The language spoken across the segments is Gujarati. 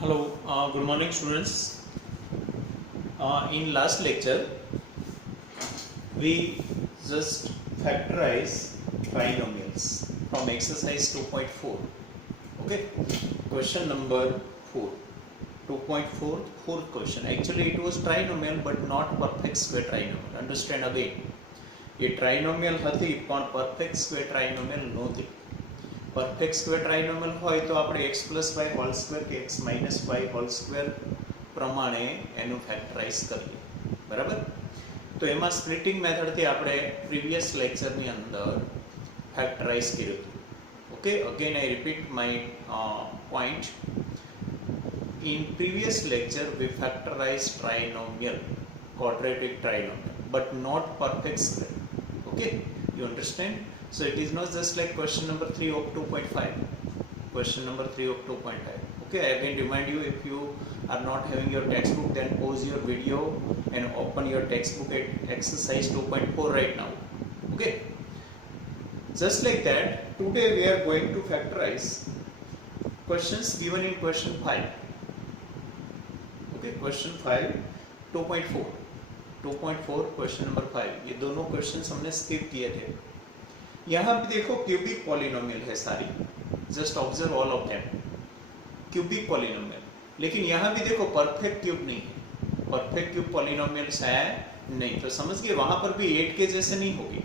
Hello, good morning students. In last lecture, we just factorize trinomials from exercise 2.4. Okay, question number 4. 2.4, fourth question. Actually, it was trinomial but not perfect square trinomial. Understand again. ये ट्राइनोमियल હતી પણ પરફેક્ટ સ્ક્વેર ટ્રાઇનોમિયલ નહોતી. પરફેક્ટ સ્ક્વેર ટ્રાઇનોમિયલ હોય તો આપણે x y હોલ સ્ક્વેર કે x y હોલ સ્ક્વેર પ્રમાણે એનું ફેક્ટરાઇઝ કરીએ, બરાબર? તો એમાં સ્પ્લિટિંગ મેથડથી આપણે પ્રીવિયસ લેક્ચરની અંદર ફેક્ટરાઇઝ કર્યું હતું. Okay, again I repeat my point. In previous lecture we factorized trinomial, quadratic trinomial, but not perfect square. Okay, you understand? So it is not just like question number 3 of 2.5. Question number 3 of 2.5. Okay, I again remind you, if you are not having your textbook, then pause your video and open your textbook at exercise 2.4 right now. Okay, just like that, today we are going to factorize questions given in question 5. Okay, question 5, 2.4. 2.4 question number 5. ये दोनों क्वेश्चंस हमने स्किप किए थे. यहाँ पे देखो क्यूबिक पॉलिनोमियल है सारी. Just observe all of them. Cubic polynomial. लेकिन यहाँ भी देखो परफेक्ट क्यूब नहीं है. परफेक्ट क्यूब पॉलिनोमियल्स है नहीं. तो समझ गए, वहां पर भी 8 के जैसे नहीं होगी.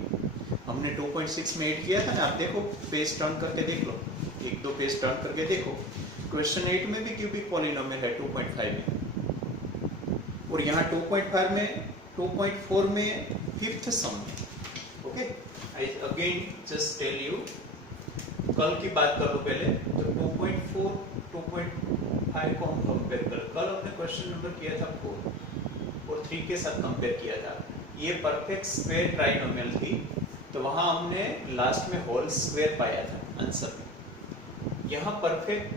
हमने 2.6 में 8 किया था ना. आप देखो, पेज टर्न करके देख लो. एक दो पेज टर्न करके देखो. क्वेश्चन 8 में भी क्यूबिक पॉलिनोमियल है 2.5 में. और यहाँ 2.5 में 2.4 में fifth sum. Okay, I again just tell you, कल की बात करो पहले. तो 2.4 2.5 को हम कंपेयर कर, कल हमने क्वेश्चन नंबर किया था 4 और 3 के साथ कंपेयर किया था. ये परफेक्ट स्क्वायर ट्राइनोमियल थी, तो वहां हमने लास्ट में होल स्क्वायर पाया था आंसर में. यहाँ परफेक्ट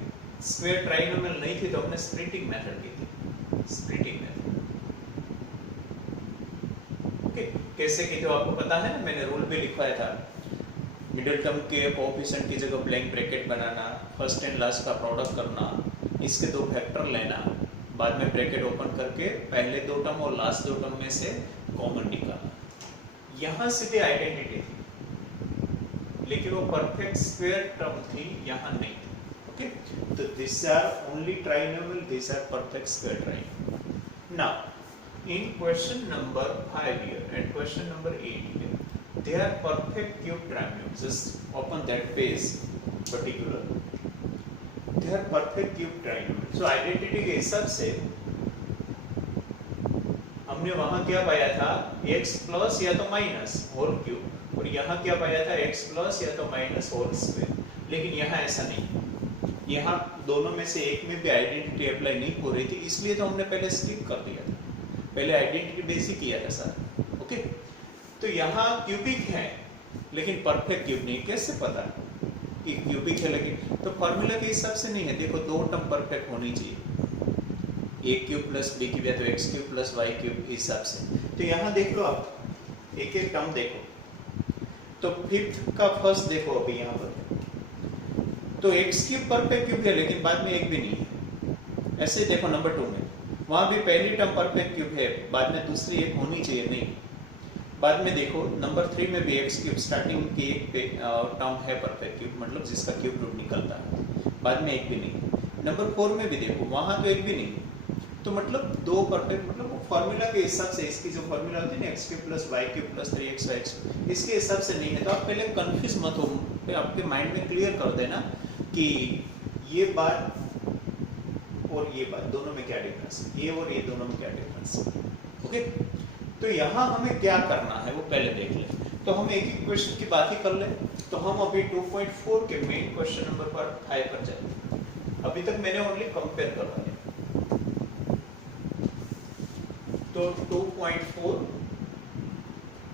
स्क्वायर ट्राइनोमियल नहीं थी, तो हमने स्प्लिटिंग मेथड की थी. स्प्लिटिंग मेथड कैसे की तो आपको पता है ना, मैंने रूल भी लिखवाया था. मिडिल टर्म के कोएफिशिएंट की जगह blank bracket banana, first and last का प्रोडक्ट करना, इसके दो फैक्टर लेना, बाद में ब्रैकेट ओपन करके पहले दो टर्म और लास्ट दो टर्म में से कॉमन निकालना. यहाँ से भी आइडेंटिटी थी, लेकिन वो परफेक्ट स्क्वायर टर्म थी, यहाँ नहीं थी. ओके, तो this are only trinomial, this are perfect square trinomial. Now in question number 5 here and question number 8 here, they are perfect cube trinomials. Just open that page particular. They are perfect cube trinomials. So identity के हिसाब से हमने वहां क्या पाया था, x प्लस या तो माइनस होल क्यूब, और यहाँ क्या पाया था, x प्लस या तो माइनस होल स्क्वायर. लेकिन यहाँ ऐसा नहीं. यहाँ दोनों में से एक में भी आइडेंटिटी अप्लाई नहीं हो रही थी, इसलिए तो हमने पहले स्किप कर दिया था. पहले आइडेंटिटी बेसिक किया था सर. ओके, तो यहाँ क्यूबिक है लेकिन परफेक्ट क्यूब नहीं. कैसे पता कि क्यूबिक है? लेकिन तो फॉर्मूला के हिसाब से नहीं है. देखो, दो टर्म परफेक्ट होनी चाहिए. A cube plus b cube या तो x cube plus y cube हिसाब से. तो यहाँ देख लो, आप एक एक टर्म देखो. तो फिफ्थ का फर्स्ट देखो अभी यहाँ पर, तो एक्स क्यूब परफेक्ट क्यूब है लेकिन बाद में एक भी नहीं है. ऐसे देखो नंबर 2 में, वहां भी पहली टर्म परफेक्ट क्यूब है, बाद में दूसरी एक होनी चाहिए, नहीं. बाद में देखो नंबर 3 में भी एक्स क्यूब स्टार्टिंग की एक टर्म है परफेक्ट क्यूब, मतलब जिसका क्यूब रूट निकलता है, बाद में एक भी नहीं. नंबर 4 में भी देखो, वहां तो एक भी नहीं. तो मतलब दो परफेक्ट, मतलब वो फॉर्मूला के हिसाब से, इसकी जो फॉर्मूला होती है ना, x cube plus y cube plus 3xy, इसके हिसाब से नहीं है. तो आप पहले कंफ्यूज मत हो, आपके माइंड में क्लियर कर देना कि ये बात और ये बात दोनों में क्या डिफरेंस है, ये और ये दोनों में क्या डिफरेंस है. ओके, तो यहाँ हमें क्या करना है वो पहले देख ले. तो हम एक एक क्वेश्चन की बात ही कर ले. तो हम अभी 2.4 के मेन क्वेश्चन नंबर 5 पर जाए. अभी तक मैंने ओनली कंपेयर करवा दिया. तो 2.4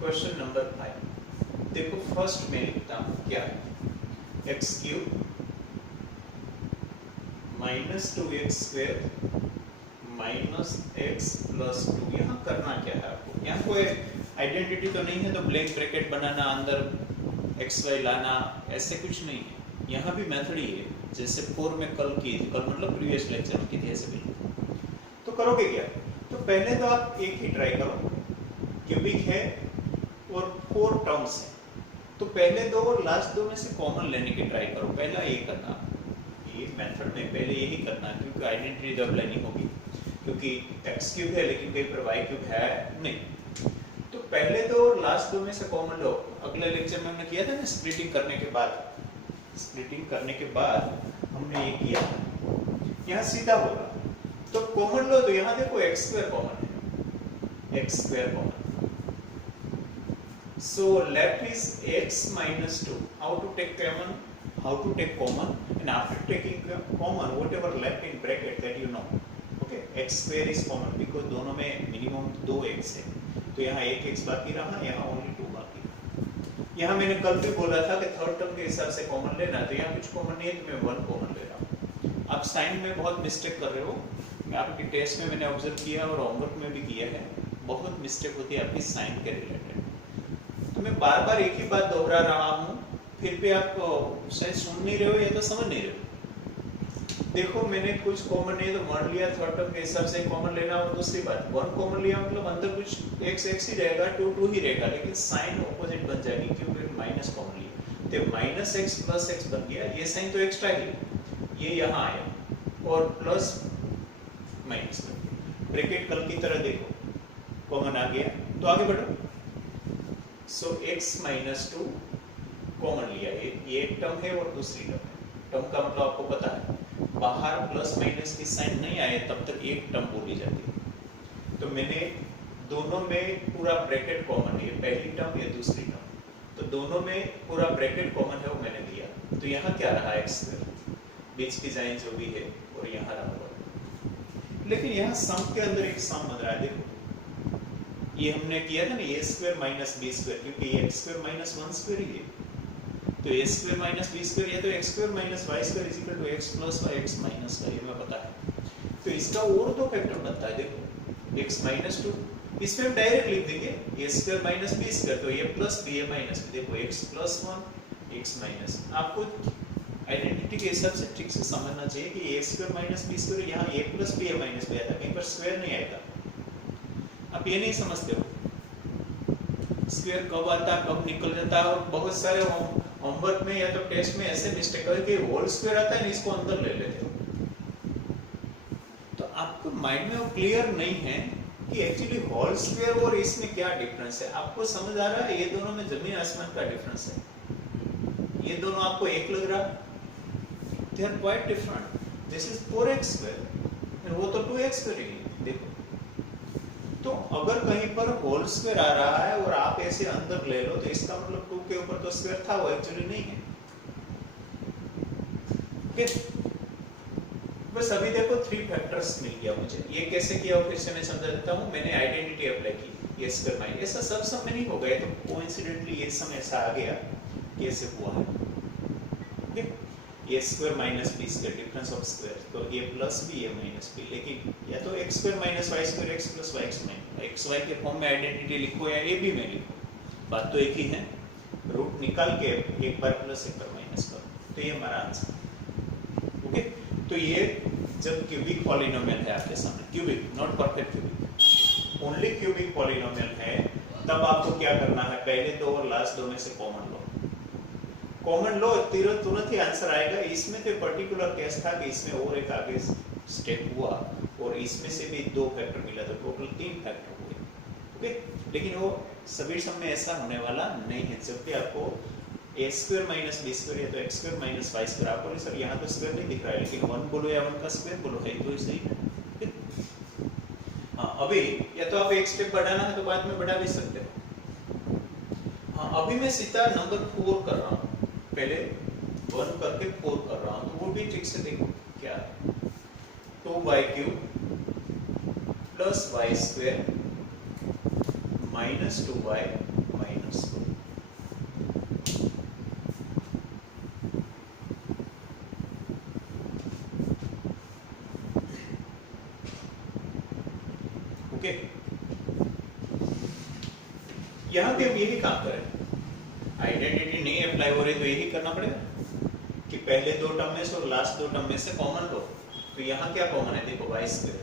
क्वेश्चन नंबर 5 देखो. फर्स्ट में लिखता हूँ क्या है, x cube minus 2x square minus x plus 2. यहाँ करना क्या है आपको, यहाँ कोई आइडेंटिटी तो नहीं है, तो ब्लैंक ब्रैकेट बनाना, अंदर एक्स वाई लाना, ऐसे कुछ नहीं है. यहाँ भी मेथड ही है जैसे 4 में कल की थी, कल मतलब प्रीवियस लेक्चर में की थी, ऐसे बिल्कुल। तो करोगे क्या, तो पहले तो आप एक ही ट्राई करो, क्यूबिक है और 4 टर्म्स है, तो पहले दो और लास्ट दो में से कॉमन लेने की ट्राई करो। पहला ये करना, ये मेथड में पहले यही करना, क्योंकि आइडेंटिटी जब लेनी होगी, क्योंकि एक्स क्यूब है लेकिन कहीं पर वाई क्यूब है नहीं, तो पहले दो और लास्ट दो में से कॉमन लो। अगले लेक्चर में हमने किया था ना स्प्लिटिंग करने के बाद, स्प्लिटिंग करने के बाद हमने ये किया, यहाँ सीधा होगा तो कॉमन लो, तो यहाँ देखो एक्स स्क्वायर कॉमन है, x square common. So left is x minus 2. How to take common? How to take common? And after taking common, whatever left in bracket that you know. Okay, x square is common because दोनों में minimum 2x है. तो यहाँ एक x बाकी रहा, यहाँ only 2 बाकी रहा. यहाँ मैंने कल भी बोला था कि थर्ड टर्म के हिसाब से कॉमन लेना, तो यहाँ कुछ कॉमन नहीं है, तो मैं 1 कॉमन ले रहा हूँ. आप साइन में बहुत मिस्टेक कर रहे हो. आपकी टेस्ट में मैंने ऑब्जर्व किया और होमवर्क में भी किया है, बहुत मिस्टेक होती है आपकी साइन के रिलेटेड. तो मैं बार बार एक ही बात दोहरा रहा हूँ, फिर भी आप शायद सुन नहीं रहे हो या तो समझ नहीं रहे हो. देखो मैंने कुछ कॉमन नहीं तो मान लिया, थर्ड टर्म के हिसाब से कॉमन लेना, और दूसरी बात 1 कॉमन लिया मतलब अंदर कुछ x x ही रहेगा, 2 2 ही रहेगा, लेकिन साइन ऑपोजिट बन जाएगी क्योंकि माइनस कॉमन लिया, तो माइनस x प्लस x बन गया. ये साइन तो एक्स्ट्रा ही, ये यहाँ आया और प्लस माइनस बन गया. ब्रैकेट कल की तरह देखो, कॉमन आ गया तो आगे बढ़ो. सो x माइनस 2 कॉमन लिया, ये एक टर्म है और दूसरी टर्म है. टर्म का मतलब आपको पता है, बाहर प्लस माइनस की साइन नहीं आए तब तक एक टर्म बोली जाती है. तो मैंने दोनों में पूरा ब्रैकेट कॉमन है, पहली टर्म या दूसरी टर्म, तो दोनों में पूरा ब्रैकेट कॉमन है वो मैंने लिया. तो यहाँ क्या रहा x स्क्वायर, बीच की साइन जो भी है, और यहाँ रहा. लेकिन यहाँ सम के अंदर एक सम बन रहा है. देखो ये हमने किया था ना, a square minus b square, क्योंकि ये एक्स स्क्वायर माइनस 1 स्क्वायर ही है, तो a square minus b square या तो x square minus y square is equal to x plus y x minus y, हमें पता है. तो इसका और दो फैक्टर बनता है. देखो x माइनस 2, इसमें हम डायरेक्ट लिख देंगे ए स्क्वायर माइनस बी स्क्वायर, तो a plus b a minus B. देखो x प्लस 1 x माइनस, आपको आइडेंटिटी के हिसाब से ठीक से समझना चाहिए कि ए स्क्वायर माइनस बी स्क्वायर, यहाँ ए plus b a minus B आता है, कहीं पर स्क्वायर नहीं आएगा. आप ये नहीं समझते हो स्क्वायर कब आता कब निकल जाता है, और बहुत सारे होमवर्क में या तो टेस्ट में ऐसे मिस्टेक है कि होल स्क्वायर आता है, इसको अंदर ले लेते हो. तो आपको माइंड में वो क्लियर नहीं है कि एक्चुअली होल स्क्वायर और इसमें क्या डिफरेंस है. आपको समझ आ रहा है ये दोनों में जमीन आसमान का डिफरेंस है. ये दोनों आपको एक लग रहा, they are quite different. This is 4x square, वो तो 2x स्क्वायर ही. देखो तो अगर कहीं पर होल स्क्वायर आ रहा है और आप ऐसे अंदर ले लो, तो इसका मतलब 2 के ऊपर तो स्क्वायर था, वो एक्चुअली नहीं है. ओके, बस अभी देखो 3 फैक्टर्स मिल गया मुझे. ये कैसे किया फिर से मैं समझा देता हूँ. मैंने आइडेंटिटी अप्लाई की, ये स्क्वायर माइनस, ऐसा सब सम में नहीं हो गया, तो कोइंसिडेंटली ये सम ऐसा आ गया कैसे हुआ है. Okay, a square minus b square, difference of square, तो a plus b a minus b, लेकिन या तो x square minus y square x plus y x minus x y के फॉर्म में आइडेंटिटी लिखो या ए बी में लिखो, बात तो एक ही है. रूट निकाल के एक बार प्लस एक बार माइनस करो, तो ये हमारा आंसर. ओके, तो ये जब क्यूबिक पॉलिनोमियल है आपके सामने, cubic not perfect cubic, only cubic polynomial है, तब आपको क्या करना है, पहले दो और लास्ट दो में से कॉमन लो. कॉमन लो तुरंत ही आंसर आएगा. इसमें तो पर्टिकुलर केस था कि इसमें और एक आगे स्टेप हुआ और इसमें से भी 2 फैक्टर मिला, तो टोटल 3 फैक्टर हुए. ओके, लेकिन वो सभी सब में ऐसा होने वाला नहीं है. जब भी आपको a square minus b square या तो x square minus y square, आपको सर यहाँ तो स्क्वायर नहीं दिख रहा है, लेकिन 1 बोलो या 1 का स्क्वायर बोलो, है तो सही है. हाँ, अभी या तो आप एक स्टेप बढ़ाना है तो बाद में बढ़ा भी सकते हो. हाँ, अभी मैं सीधा नंबर 4 कर रहा हूँ, पहले 1 करके 4 कर रहा हूं, तो वो भी ठीक से देखो क्या है. 2y cube plus y square minus 2y minus 2. Okay, यहां पे हम यही काम करें. आइडेंटिटी नहीं अप्लाई हो रही तो यही करना पड़ेगा कि पहले दो टर्म में से और लास्ट दो टर्म में से कॉमन लो। तो यहाँ क्या कॉमन है, देखो वाई स्क्वायर,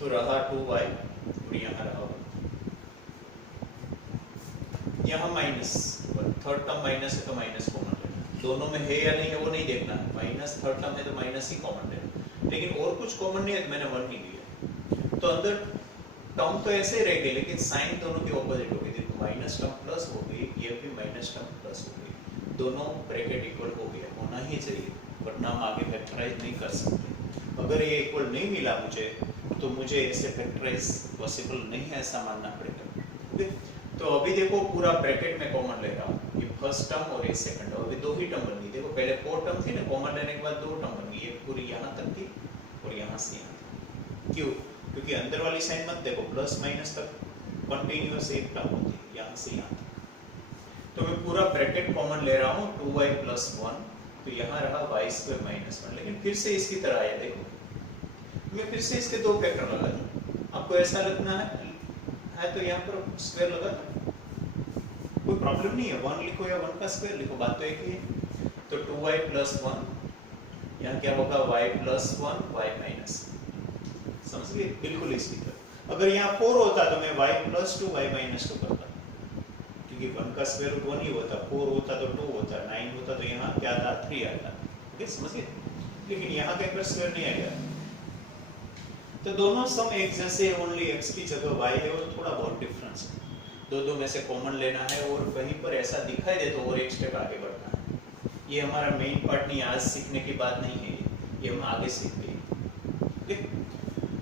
तो रहा 2y और यहाँ रहा 1, यहाँ माइनस, थर्ड टर्म माइनस है तो माइनस कॉमन लेना, दोनों में है या नहीं है वो नहीं देखना, माइनस थर्ड टर्म है तो माइनस ही कॉमन लेना, लेकिन और कुछ कॉमन नहीं है तो मैंने 1 नहीं लिया। तो अंदर टर्म तो ऐसे ही रहेगी लेकिन साइन दोनों की ऑपोजिट होगी, देखो माइनस टर्म प्लस हो गई, ये भी माइनस टर्म प्लस हो गई, दोनों ब्रैकेट इक्वल हो गया, होना ही चाहिए वरना हम आगे फैक्टराइज नहीं कर सकते। अगर ये इक्वल नहीं मिला मुझे तो मुझे ऐसे फैक्टराइज पॉसिबल नहीं है, ऐसा मानना पड़ेगा। ओके, तो अभी देखो पूरा ब्रैकेट में कॉमन ले रहा हूँ, ये फर्स्ट टर्म और ये सेकंड, अभी दो ही टर्म बन गई, देखो पहले 4 टर्म थी ना, कॉमन लेने के बाद 2 टर्म बन गई, एक पूरी यहाँ तक थी और यहाँ से यहाँ तक। क्यों? क्योंकि अंदर वाली साइन मत देखो, प्लस माइनस तक कंटिन्यूअस एक टर्म होती है, यहाँ से यहाँ तक। तो मैं पूरा ब्रैकेट कॉमन ले रहा हूँ, 2y + 1, तो यहाँ रहा y² - 1, लेकिन फिर से इसकी तरह आया, देखो मैं फिर से इसके दो फैक्टर लगा दूं, आपको ऐसा लगना है तो यहाँ पर स्क्वायर लगा दो, कोई प्रॉब्लम नहीं है, 1 लिखो या 1 का स्क्वायर लिखो, बात तो एक ही है। तो 2y + 1, यहाँ क्या होगा y + 1 y-, समझ गए, बिल्कुल इसकी तरह। अगर यहाँ 4 होता तो मैं y + 2 y-2 करता, क्योंकि 1 का स्क्वायर रूट 1 ही होता, 4 होता तो 2 होता, 9 होता तो यहाँ क्या आता 3 आता। ओके, समझ गए, लेकिन यहाँ कहीं पर स्क्वायर नहीं आएगा। तो दोनों सम एक जैसे, ओनली x की जगह y है और थोड़ा बहुत डिफरेंस है, दो में से कॉमन लेना है और कहीं पर ऐसा दिखाई दे तो और एक स्टेप आगे बढ़ना है। ये हमारा मेन पार्ट नहीं, आज सीखने की बात नहीं है, ये हम आगे सीखते हैं। ओके,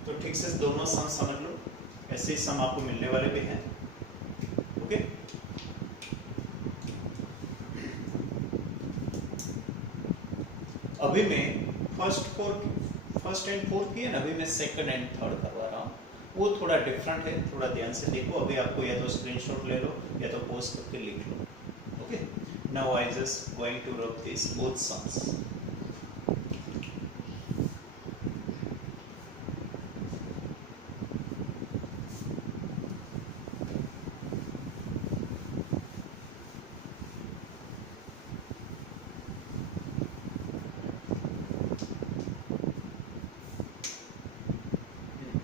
तो ठीक से दोनों सम समझ लो, ऐसे ही सम आपको मिलने वाले भी हैं। ओके, अभी मैं फर्स्ट एंड फोर्थ की है ना, अभी मैं सेकंड एंड थर्ड करवा रहा हूँ, वो थोड़ा डिफरेंट है, थोड़ा ध्यान से देखो। अभी आपको या तो स्क्रीनशॉट ले लो या तो पोस्ट करके लिख लो। Okay, now I just going to rub this both sums.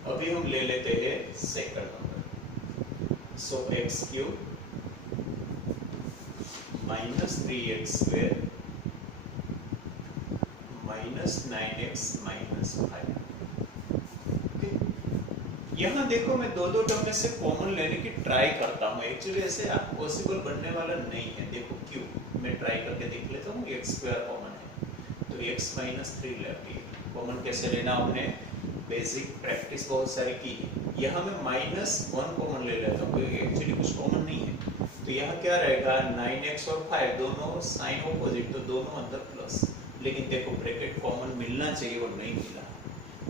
अभी हम ले लेते हैं सेकंड नंबर। सो x³ - 3x² - 9x - 5। ओके, यहाँ देखो मैं दो टर्म में से कॉमन लेने की ट्राई करता हूँ, एक्चुअली ऐसे पॉसिबल बनने वाला नहीं है। देखो क्यों, मैं ट्राई करके देख लेता हूँ। x² कॉमन है तो x - 3 लेंगे, कॉमन कैसे लेना, हमने बेसिक प्रैक्टिस बहुत सारी की है। यहाँ मैं -1 कॉमन ले लेता हूँ, एक्चुअली कुछ कॉमन नहीं है। तो यहाँ क्या रहेगा, 9x और 5 दोनों साइन ऑपोजिट, तो दोनों अंदर प्लस, लेकिन देखो ब्रैकेट कॉमन मिलना चाहिए और नहीं मिला,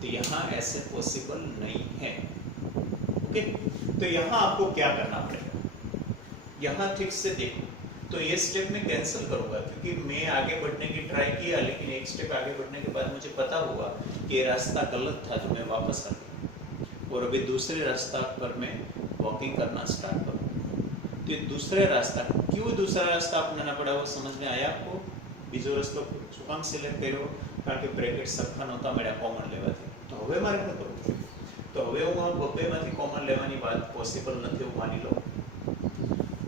तो यहाँ ऐसे पॉसिबल नहीं है। ओके, तो यहाँ आपको क्या करना पड़ेगा, यहाँ ठीक से देखो। तो ये स्टेप मैं कैंसिल करूंगा क्योंकि मैं आगे बढ़ने की ट्राई किया, लेकिन एक स्टेप आगे बढ़ने के बाद मुझे पता हुआ कि ये रास्ता गलत था, तो मैं वापस कर दूँ और अभी दूसरे रास्ता पर मैं वॉकिंग करना स्टार्ट करूँगा। तो ये दूसरा रास्ता, क्यों दूसरा रास्ता अपनाना पड़ा वो समझ में आया आपको? बीजो रस्तो શું કામ સિલેક્ટ કર્યો? કારણ કે બ્રેકેટ સરખા નહોતા મળ્યા કોમન લેવાથી, તો હવે મારે શું કરવું જોઈએ? તો હવે હું આ બબ્બેમાંથી કોમન લેવાની વાત પોસિબલ નથી એવું માની લો।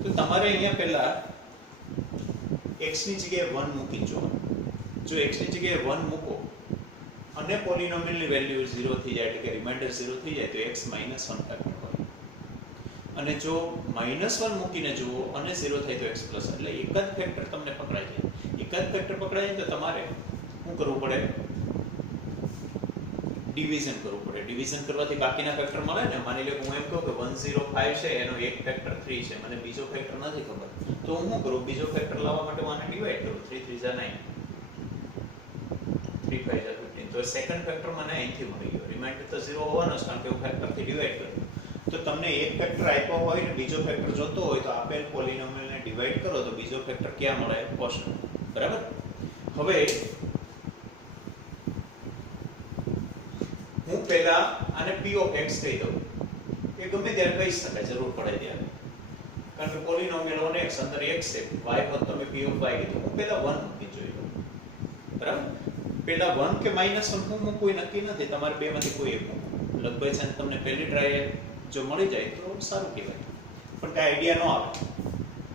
તો તમારે અહીંયા પહેલા x ની જગ્યાએ 1 મૂકી જો x ની જગ્યાએ 1 મૂકો અને પોલિનોમિયલની વેલ્યુ 0 થઈ જાય, એટલે કે રિમાઇન્ડર 0 થઈ જાય, તો x - 1 ફેક્ટર હોય, અને જો -1 મૂકીને જુઓ અને 0 થાય તો x પ્લસ, એટલે એક જ ફેક્ટર તમને પકડાઈ જાય। એક જ ફેક્ટર પકડાય તો તમારે શું કરવું પડે, ડિવિઝન કરવું પડે। ડિવિઝન કરવાથી બાકીના ફેક્ટર મળે ને। માની લો હું એમ કહું કે 105 છે, એનો એક ફેક્ટર 3 છે, મને બીજો ફેક્ટર નથી ખબર, તો હું શું કરું, બીજો ફેક્ટર લાવવા માટે હું આને ડિવાઈડ કરું, 3 3 જા 9, 3 5 જા 15, તો સેકન્ડ ફેક્ટર મને અહીંથી મળી ગયો। રિમાઇન્ડર તો 0 હોવાનો જ, કારણ કે હું ફેક્ટરથી ડિવાઈડ કરું। તો તમને એક ફેક્ટર આપ્યો હોય ને બીજો ફેક્ટર જોતો હોય તો આપેલ પોલિનોમિયલને ડિવાઈડ કરો તો બીજો ફેક્ટર ક્યાં મળે, કોષ્ટક, બરાબર। હવે હું પહેલા આને p of x કહી દઉં, એ ગમે ત્યારે કહી શકાય, જરૂર પડે ત્યારે। કારણ કે પોલિનોમિયલ 1x અંદર x છે y હોત તમે p of y કીધું હું પહેલા 1 મૂકી જોઈ લઉં બરાબર પહેલા 1 કે -1 હું મૂકવું એ નક્કી નથી તમારે બેમાંથી કોઈ એક મૂકવું લગભગ છે તમને પહેલી ટ્રાય જો મળી જાય તો સારું કહેવાય પણ કાંઈ આઈડિયા ન આવે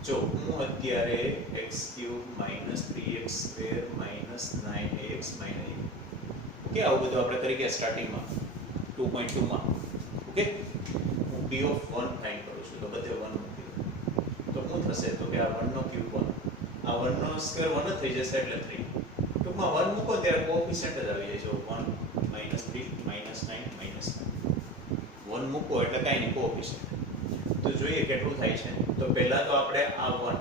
જો હું અત્યારે x³ - 3x² - 9x - 8 ઓકે આવું બધું આપણે કરી ગયા સ્ટાર્ટિંગમાં 2.2 માં ઓકે હું p of 1 ફાઇન્ડ કરું છું તો બધે 1 મૂકી દઉં તો શું થશે તો કે આ 1 નો ક્યુબ 1 આ 1 નો સ્ક્વેર 1 જ થઈ જશે એટલે 3 ટૂંકમાં 1 મૂકો ત્યારે કોએફિશિયન્ટ જ આવી જાય જો 1 - 3 - 9 - 1 મૂકો એટલે કાંઈ નહીં કોએફિશિયન્ટ તો જોઈએ કેટલું થાય છે તો પહેલા તો આપણે આ 1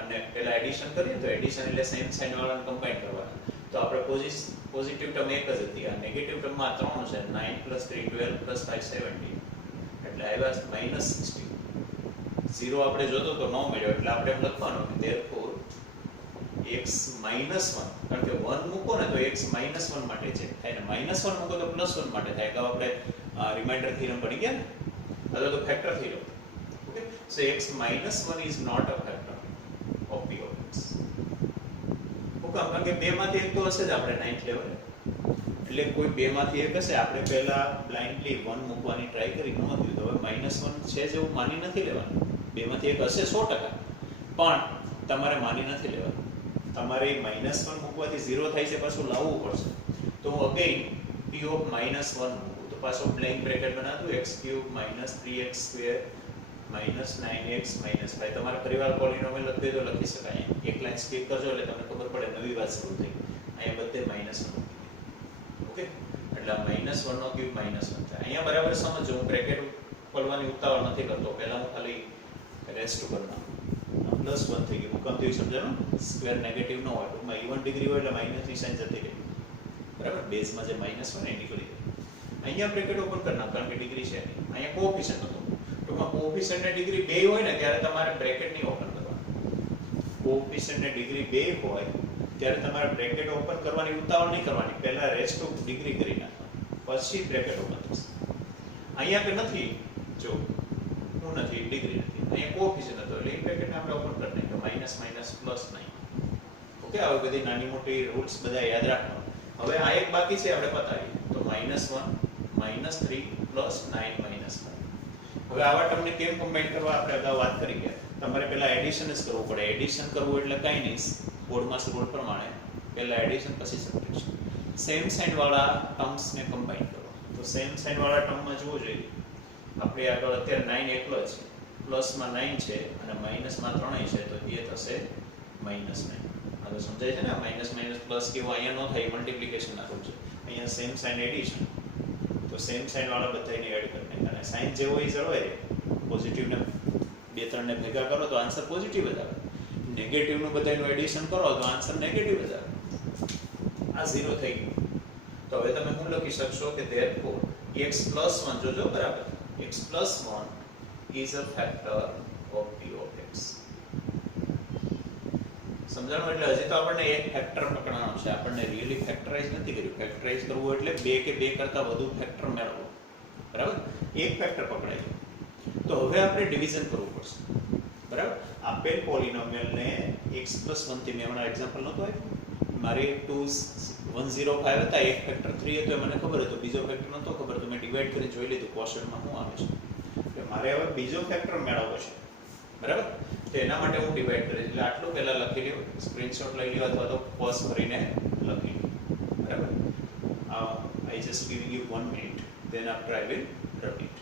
અને પહેલા એડિશન કરીએ તો એડિશન એટલે સેમ સાઇન વાળાને કમ્બાઈન કરવાના તો આપણે પોઝિટિવ ટર્મ એક જ હતી આ નેગેટિવ ટર્મમાં 3 છે 9 + 3 12 + 5 17 એટલે આવ્યા -16 0 આપણે જોતો તો ન મળ્યો એટલે આપણે એમ લખવાનું કે therefore x - 1 કારણ કે 1 મૂકો ને તો x - 1 માટે છે થાય ને -1 મૂકો તો +1 માટે થાય તો આપણે રિમાઇન્ડર થિયરમ પડી ગયા ને અથવા તો factor theorem okay so x - 1 is not a factor of p of x કારણ કે બે માંથી એક તો હશે જ આપણે 9th લેવલે એટલે કોઈ બે માંથી એક હશે આપણે પહેલા બ્લાઇન્ડલી 1 મૂકવાની ટ્રાય કરી ન હતી તો હવે -1 છે જેવું માની નથી લેવાનું બે માંથી એક હશે 100% પણ તમારે માની નથી લેવાનું તમારે -1 મૂકવાથી 0 થાય છે પાછું લાવવું પડશે તો હું અગેન p of -1 મૂકું તો પાછો બ્લેન્ક બ્રેકેટ બનાવું x³ - 3x² - 9x - 5 તમારે પરિવાર પોલિનોમિયલ લખવી તો લખી શકાય એક લાઈન સ્કીપ કરજો એટલે તમને ખબર પડે નવી વાત શરૂ થઈ અહીંયા બધે -1 ઓકે એટલે -1 નો ક્યુબ -1 થાય અહીંયા બરાબર સમજો હું બ્રેકેટ ખોલવાની ઉતાવળ નથી કરતો પહેલા હું ખાલી રેસ્ટ કરી નાખું +1 થઈ ગયું મુકામ થયું સમજાણું સ્ક્વેર નેગેટિવ ન હોય ટૂંકમાં ઇવન ડિગ્રી હોય એટલે માઇનસની સાઇન જતી રહી બરાબર બેઝમાં જે માઇનસ હોય ને એ નીકળી જાય અહીંયા બ્રેકેટ ઓપન કરી નાખ કારણ કે ડિગ્રી છે અહીંયા કોએફિશિયન્ટ હતો ટૂંકમાં કોએફિશિયન્ટ ને ડિગ્રી 2 હોય ને ત્યારે તમારે બ્રેકેટ નહીં ઓપન કરવાનું કોએફિશિયન્ટ ને ડિગ્રી 2 હોય ત્યારે તમારે બ્રેકેટ ઓપન કરવાની ઉતાવળ નહીં કરવાની પહેલા રેસ્ટ ઓફ ડિગ્રી કરી નાખવાનું પછી બ્રેકેટ ઓપન થશે અહીંયા કે નથી જો હું નથી ડિગ્રી નથી અહીંયા કોએફિશિયન્ટ હતો એટલે એ બ્રેકેટને આપણે ઓપન કરી નાખ્યો -, +9 ઓકે આવી બધી નાની મોટી રૂલ્સ બધા યાદ રાખવાનું હવે આ એક બાકી છે આપણે પતાવીએ તો -1 -3 + 9 -1 હવે આવા ટર્મને કેમ કમ્બાઈન કરવા આપણે અગાઉ વાત કરી ગયા તમારે પહેલા એડિશન જ કરવું પડે એડિશન કરવું એટલે કાંઈ નહીં બોર્ડમાં રૂલ પ્રમાણે પહેલા એડિશન પછી સબટ્રેક્શન સેમ સાઇન વાળા ટર્મ્સને કમ્બાઈન કરો તો સેમ સાઇન વાળા ટર્મમાં જોવો જોઈએ આપણે આગળ અત્યારે 9 એકલો છે પ્લસમાં 9 છે અને માઇનસમાં 3 છે તો એ થશે -9 આ તો સમજાય છે ને માઇનસ પ્લસ કેવું અહીંયા ન થાય મલ્ટીપ્લિકેશન ના રૂલ છે અહીંયા સેમ સાઇન એડિશન તો સેમ સાઇન વાળા બધાને એડ કરી નાખે અને સાઇન જેવો એ જળવાય રહે પોઝિટિવ ને બે ત્રણ ને ભેગા કરો તો આન્સર પોઝિટિવ જ આવે નેગેટિવ નું બધાનું એડિશન કરો તો આન્સર નેગેટિવ જ આવે આ 0 થઈ ગયું તો હવે તમે શું લખી શકશો કે therefore x + 1 જોજો બરાબર x + 1 is a factor of p of x સમજાણું એટલે હજી તો આપણને એક ફેક્ટર પકડવાનો છે આપણને રિયલી ફેક્ટરાઇઝ નથી કર્યું ફેક્ટરાઇઝ કરવું એટલે બે કે બે કરતા વધુ ફેક્ટર મેળવવો બરાબર એક ફેક્ટર પકડાઈ ગયું તો હવે આપણે ડિવિઝન કરવું પડશે બરાબર આપેલ પોલિનોમિયલને x + 1 થી મેં હમણાં એક્ઝામ્પલ નહોતું આપ્યું મારે 105 હતા એક ફેક્ટર 3 હતો મને ખબર હતો બીજો ફેક્ટર નહોતો ખબર તો મેં ડિવાઈડ કરીને જોઈ લીધું ક્વેશ્ચનમાં શું આવે છે એટલે મારે હવે બીજો ફેક્ટર મેળવવો છે બરાબર તો એના માટે હું ડિવાઈડ કરીશ એટલે આટલું પહેલા લખી લ્યો સ્ક્રીનશોટ લઈ લ્યો અથવા તો પોઝ કરીને લખી લો બરાબર I just giving you 1 minute then after I will repeat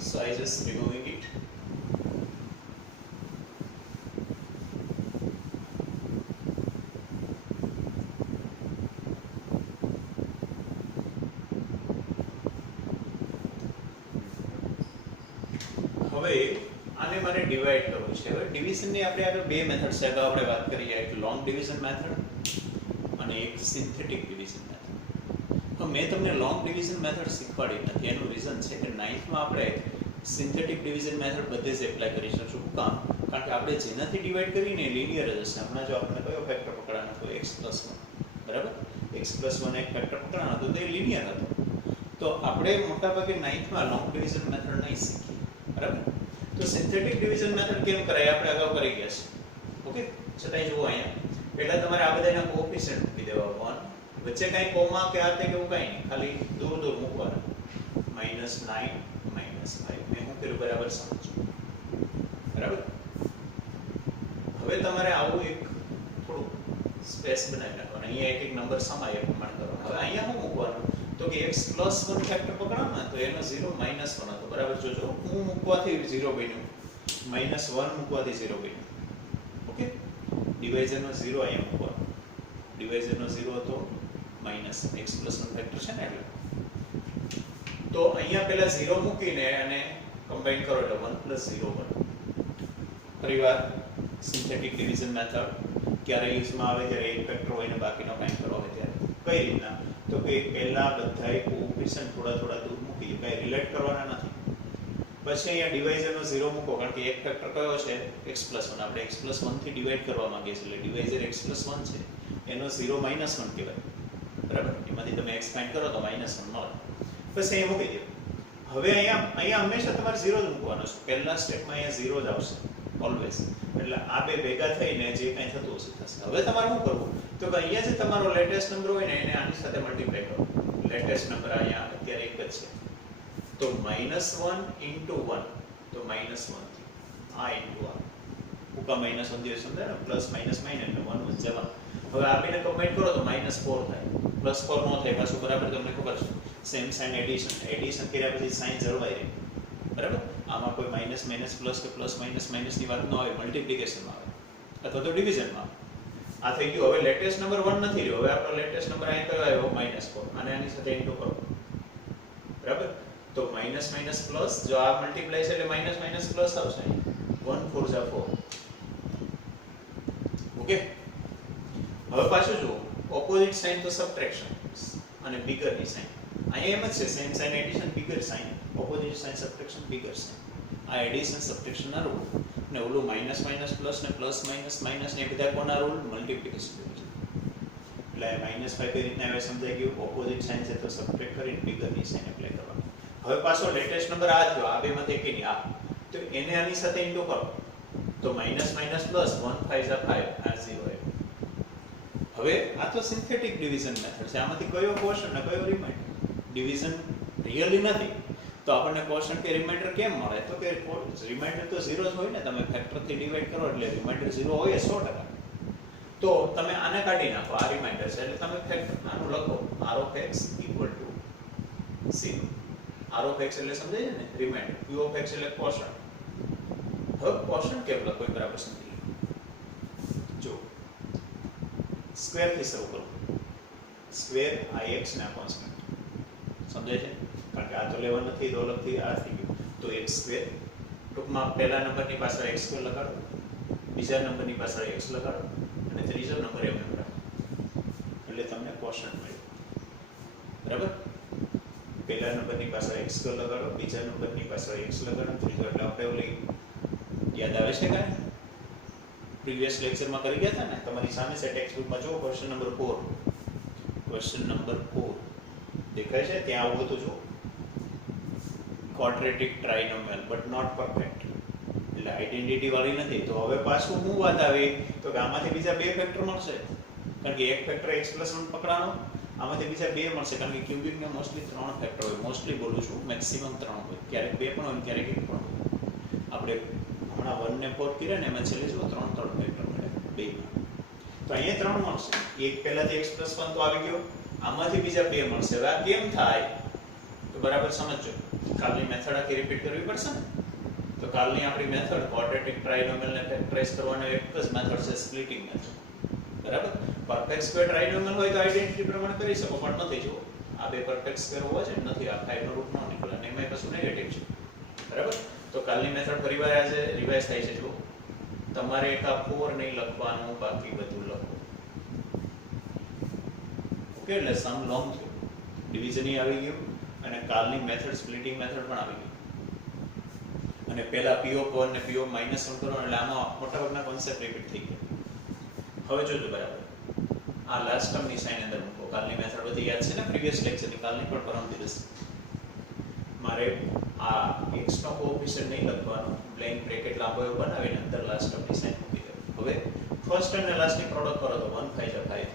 so I just removing it હવે આને મારે ડિવાઈડ કરવું છે. હવે ડિવિઝનની આપણે આગળ બે મેથડ છે. અગાઉ આપણે વાત કરી એક લોંગ ડિવિઝન મેથડ અને એક સિન્થેટિક ડિવિઝન મેથડ. તો મેં તમને લોંગ ડિવિઝન મેથડ શીખવાડી નથી. એનું રીઝન છે કે 9th માં આપણે સિન્થેટિક ડિવિઝન મેથડ બધે જ એપ્લાય કરી શકશું. શું કામ? કારણ કે આપણે જેનાથી ડિવાઈડ કરીને લિનિયર જ હશે. હમણાં જો આપણે કયો ફેક્ટર પકડાનો તો x+1, બરાબર? x+1 એક ફેક્ટર પકડાનો તો તે લિનિયર હતો. તો આપણે મોટાભાગે 9th માં લોંગ ડિવિઝન મેથડ નહીં શીખીએ, બરાબર? તો સિન્થેટિક ડિવિઝન મેથડ કેમ કરાય આપણે અગાઉ કરી ગયા છે. ઓકે, છતાંય જુઓ અહીંયા પહેલા તમારે આ બધાના કોએફિશિયન્ટ મૂકી દેવા 1, વચ્ચે કાંઈ કોમા કે આ તે કે એવું કાંઈ નહીં, ખાલી દૂર દૂર મૂકવાના. -9 -5 મેં શું કર્યું બરાબર સમજો, બરાબર? હવે તમારે આવું એક થોડું સ્પેસ બનાવી નાખવાનું. અહીંયા એક એક નંબર સમાય એ પ્રમાણે કરવાનું. હવે અહીંયા શું મૂકવાનું તો કે x+1 ફેક્ટર પકડાવો ને તો એનો 0 -1 હતો, બરાબર? જોજો હું મૂકવાથી 0 બન્યું, -1 મૂકવાથી 0 બન્યું. ઓકે, ડિવાઇઝરનો 0 અહીંયા મૂકવાનો. ડિવાઇઝરનો 0 હતો -x+1 ફેક્ટર છે ને એટલે. તો અહીંયા પહેલા 0 મૂકીને અને કમ્બાઈન કરો એટલે 1 + 0 બને. ફરીવાર સિન્થેટિક ડિવિઝન મેથડ ક્યારે યુઝમાં આવે જ્યારે એક ફેક્ટર હોય ને બાકીનો કાંઈ કરો હોય ત્યારે. કઈ રીતના? તો કે પહેલા બધાય કોએફિશિયન્ટ થોડા થોડા દૂર મૂકી, કઈ રિલેટ કરવાના નથી. પછી અહીંયા ડિવાઇઝરનો 0 મૂકો, કારણ કે એક ફેક્ટર કયો છે x+1. આપણે x+1 થી ડિવાઈડ કરવા માંગીએ છીએ એટલે ડિવાઇઝર x+1 છે એનો 0 -1 કહેવાય, બરાબર? એમાંથી તમે x ફાઇન્ડ કરો તો -1 મળે. પછી અહીંયા મૂકી દો. હવે અહીંયા હંમેશા તમારે 0 જ મૂકવાનો છે. પહેલા સ્ટેપમાં અહીંયા 0 જ આવશે ઓલવેઝ. એટલે આ બે ભેગા થઈને જે કાંઈ થતું હશે થશે. હવે તમારે શું કરવું તો કે અહીંયા જે તમારો લેટેસ્ટ નંબર હોય ને એને આની સાથે મલ્ટીપ્લાય કરો. લેટેસ્ટ નંબર અહીંયા અત્યારે એક જ છે તો -1 × 1 તો -1 થી આ ઇન્ટુ આ ઉકા -1 દિવસ સમજાય ને પ્લસ માઇનસ માઇનસ એટલે 1 વચ્ચે 1. હવે આ બેને કમ્બાઈન કરો તો -4 થાય, +4 નો થાય પાછું, બરાબર? તમને ખબર છે સેમ સાઇન એડિશન કર્યા પછી સાઇન જળવાઈ રહે, બરાબર? આમાં કોઈ માઇનસ માઇનસ પ્લસ કે પ્લસ માઇનસ માઇનસની વાત ન આવે, મલ્ટીપ્લિકેશનમાં આવે અથવા તો ડિવિઝનમાં આવે. આ થઈ ગયું. હવે લેટેસ્ટ નંબર 1 નથી રહ્યો. હવે આપણો લેટેસ્ટ નંબર અહીં કયો આવ્યો -4 અને આની સાથે ઇન્ટુ કરો, બરાબર? તો માઇનસ માઇનસ પ્લસ, જો આ મલ્ટીપ્લાય છે એટલે માઇનસ માઇનસ પ્લસ આવશે. 1 4 જા 4. ઓકે, હવે પાછું જુઓ ઓપોઝિટ સાઇન તો સબટ્રેક્શન અને બિગર ની સાઇન. અહીંયા એમ જ છે same sign addition bigger sign, opposite sign subtraction bigger sign. આ એડિશન સબટ્રેક્શન ના રૂલ ને ઓલું માઇનસ માઇનસ પ્લસ ને પ્લસ માઇનસ માઇનસ ને એ બધા કોના રૂલ? Multiplication rule. એટલે -5 કઈ રીતના આવે સમજાઈ ગયું. ઓપોઝિટ સાઇન છે તો સબટ્રેક્ટ કરીને બિગર ની સાઇન એપ્લાય કરવાની. હવે પાછો લેટેસ્ટ નંબર આ થયો, આ બેમાંથી એકની આ, તો એને આની સાથે ઇન્ટુ કરો તો માઇનસ માઇનસ પ્લસ 1 5 જા 5 આ 0 આવ્યો. હવે આ તો સિન્થેટિક ડિવિઝન મેથડ છે. આમાંથી કયો ક્વોશન્ટ ને કયો રિમાઇન્ડર? ડિવિઝન રિયલી નથી તો આપણને ક્વોશન્ટ કે રિમાઇન્ડર કેમ મળે? તો કે રિમાઇન્ડર તો 0 જ હોય ને. તમે ફેક્ટર થી ડિવાઈડ કરો એટલે રિમાઇન્ડર 0 હોય 100%. તો તમે આને કાઢી નાખો, આ રિમાઇન્ડર છે એટલે તમે ફેક્ટર આનું લખો r of x equal to 0. r of x એટલે સમજાય છે ને રિમાઇન્ડર, q of x એટલે ક્વોશન્ટ. હવે ક્વોશન્ટ કેમ લખો એ બરાબર સમજી લો. જો સ્ક્વેર થી શરૂ કરો, સ્ક્વેર ix ના કોન્સ્ટન્ટ સમજાય છે, કારણ કે આ તો લેવલ નથી તો અલગથી આ થઈ ગયું. તો x સ્ક્વેર ટૂંકમાં પહેલા નંબરની પાછળ x સ્ક્વેર લગાડો, બીજા નંબરની પાછળ x લગાડો અને ત્રીજો નંબર એમ રાખો એટલે તમને ક્વોશન્ટ મળ્યું, બરાબર? પહેલા નંબરની પાછળ x સ્ક્વેર લગાડો, બીજા નંબરની પાછળ x લગાડો, ત્રીજો એટલે આપણે ઓલી યાદ આવે છે કાંઈ પ્રીવિયસ લેક્ચરમાં કરી ગયા હતા ને? તમારી સામે છે ટેક્સ્ટ બુકમાં જો ક્વેશ્ચન નંબર 4 દેખાય છે ત્યાં આવું હતું જો ક્વોડ્રેટિક ટ્રાઇનોમિયલ બટ નોટ પરફેક્ટ એટલે આઈડેન્ટિટી વાળી નથી. તો હવે પાછું શું વાત આવી તો કે આમાંથી બીજા બે ફેક્ટર મળશે, કારણ કે એક ફેક્ટર x+1 પકડાનો, આમાંથી બીજા બે મળશે કારણ કે ક્યુબિકને મોસ્ટલી 3 ફેક્ટર હોય. મોસ્ટલી બોલું છું, મેક્સિમમ 3 હોય, ક્યારેક 2 પણ હોય ક્યારેક 1 પણ હોય. આપણે હમણાં 1 ને 4 કર્યા ને એમાં છેલ્લે જો 3 ફેક્ટર મળે બેમાં. તો અહીંયા 3 મળશે. એક પહેલાથી x+1 તો આવી ગયો, આમાંથી બીજા બે મળશે. હવે આ કેમ થાય તો બરાબર સમજજો. કાલની મેથડ આખી રિપીટ કરવી પડશે ને. તો કાલની આપણી મેથડ ક્વોડ્રેટિક ટ્રાઇનોમિયલને ફેક્ટરાઇઝ કરવાનો એક જ મેથડ છે, સ્પ્લિટિંગ મેથડ, બરાબર? પરફેક્ટ સ્ક્વેર ટ્રાઇનોમિયલ હોય તો આઈડેન્ટિટી પ્રમાણે કરી શકો, પણ નથી. જો આ બે પરફેક્ટ સ્ક્વેર હોવા છે નથી, આ 5 નો રૂટ ન નીકળે અને એમાં કશું નેગેટિવ છે, બરાબર? તો કાલની મેથડ ફરીવાર આજે રિવાઇઝ થાય છે. જો તમારે એક આ 4 નહીં લખવાનું, બાકી બધું લખો. ઓકે, એટલે સમ લોંગ થયો, ડિવિઝન આવી ગયું અને કાલની મેથડ સ્પ્લિટિંગ મેથડ પણ આવી ગઈ. અને પહેલા P ઓફ 1 ને P ઓફ -1 કરો એટલે આમાં મોટાભાગના કોન્સેપ્ટ રિપીટ થઈ ગયા. હવે જોજો બરાબર, આ લાસ્ટ ટર્મની સાઇન અંદર મૂકો. કાલની મેથડ બધી યાદ છે ને, પ્રીવિયસ લેક્ચરની, કાલની પણ પરમ દિવસ. મારે આ x નો કોએફિશિયન્ટ નહીં લખવાનો, બ્લેન્ક બ્રેકેટ લાંબો એવો બનાવીને અંદર લાસ્ટ ટર્મની સાઇન મૂકી દેવાની. હવે ફર્સ્ટ અને લાસ્ટની પ્રોડક્ટ કરો તો 1 5 5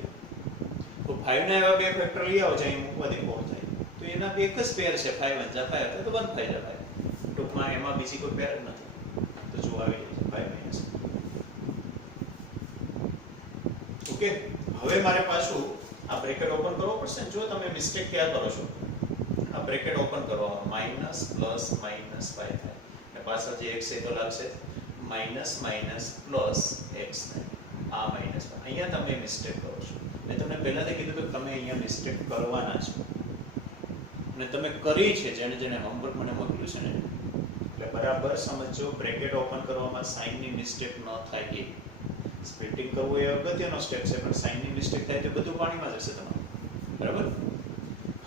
તો 5 ના એવા બે ફેક્ટર લઈ આવો જે અહીં મૂકવાથી 4 થાય. તો એના બે એક જ પેર છે, 5 1 5 તો 1 5 5. ટૂંકમાં એમાં બીજી કોઈ પેર જ નથી. તો જો આવી જાય 5 - ઓકે. હવે મારે પાછું આ બ્રેકેટ ઓપન કરવો પડશે. જો તમે મિસ્ટેક ક્યાં કરો છો, આ બ્રેકેટ ઓપન કરવામાં માઇનસ પ્લસ માઇનસ 5 થાય અને પાછળ જે x છે તો લાગશે માઇનસ માઇનસ પ્લસ x થાય. આ માઇનસ અહીંયા તમે મિસ્ટેક કરો છો. મેં તમને પહેલાથી કીધું કે તમે અહીંયા મિસ્ટેક કરવાના છો અને તમે કરી છે, જેને જેને હોમવર્ક મને મોકલ્યું છે ને, એટલે બરાબર સમજો. બ્રેકેટ ઓપન કરવામાં સાઇનની મિસ્ટેક ન થાય. એ સ્પ્લિટિંગ કરવું એ અગત્યનો સ્ટેપ છે, પણ સાઇનની મિસ્ટેક થાય તો બધું પાણીમાં જશે તમારું. બરાબર.